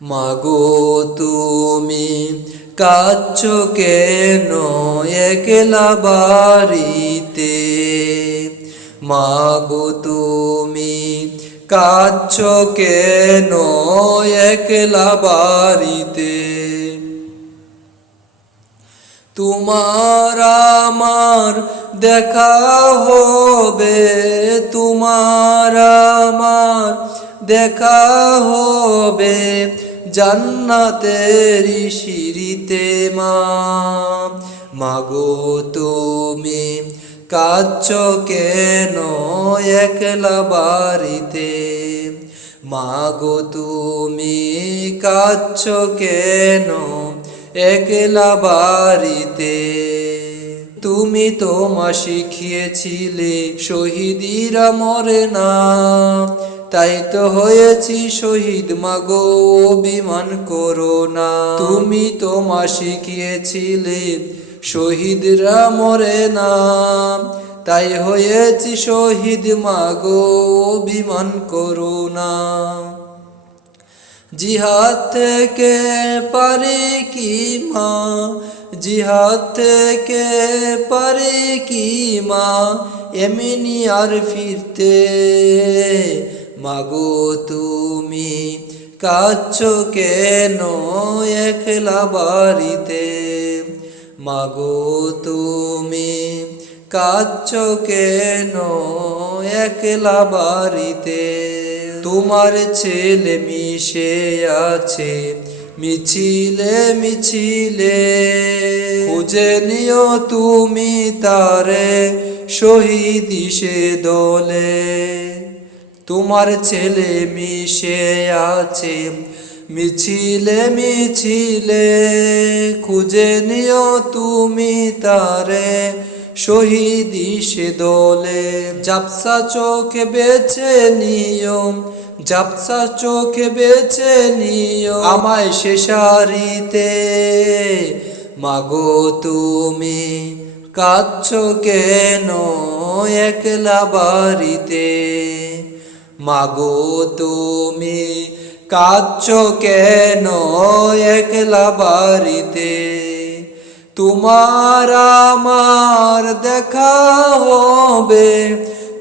মাগো তুমি কাঁদছো কেন একলা বাড়িতে? মাগো তুমি কাঁদছো কেন একলা বাড়িতে? তোমার আমার দেখা হবে, তোমার আমার দেখা হবে জান্নাতেরি সিঁড়িতে। মাগো তুমি কাঁদছো কেন একলা বাড়িতে? মাগো তুমি কাঁদছো কেন একলা বাড়িতে? তুমি তোমা শিখিয়েছিলে শহীদিরা মরে না, তাই তো হয়েছি শহীদ। মাগো অভিমান করো না। তুমি তোমা শিখিয়েছিলে শহীদরা মরে না, তাই হয়েছি শহীদ। মাগো অভিমান করো না। জিহাদ থেকে পারি কি মা, জিহাদ থেকে পারি কি মা এমনি আর ফিরতে? মাগো তুমি কাঁদছো কেন একলা বাড়িতে? মাগো তুমি কাঁদছো কেন একলা বাড়িতে? তোমার ছেলে মিশে আছে মিছিলে মিছিলে, খুঁজে নিও তুমি তারে শহীদ সে দলে। তোমার ছেলে মিশে আছে মিছিলে মিছিলে, খুঁজে নিও তুমি তারে শহীদ সে দলে। জাবসা চোখে বেছে নিও, জাবসা চোখে বেছে নিও আমায় সে সারিতে। মাগো তুমি কাঁদছো কেন একলা বাড়িতে? মাগো তুমি কাঁদছো কেন একলা বাড়িতে? তোমার আমার দেখা হবে,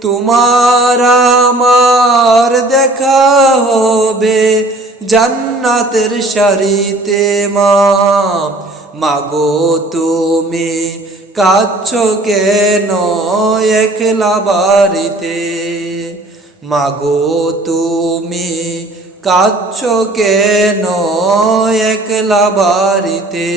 তোমার আমার দেখা হবে জান্নাতের সারিতে। মাগো তুমি কাঁদছো কেন একলা বাড়িতে? মাগো তুমি কাঁদছো কেন একলা বাড়িতে?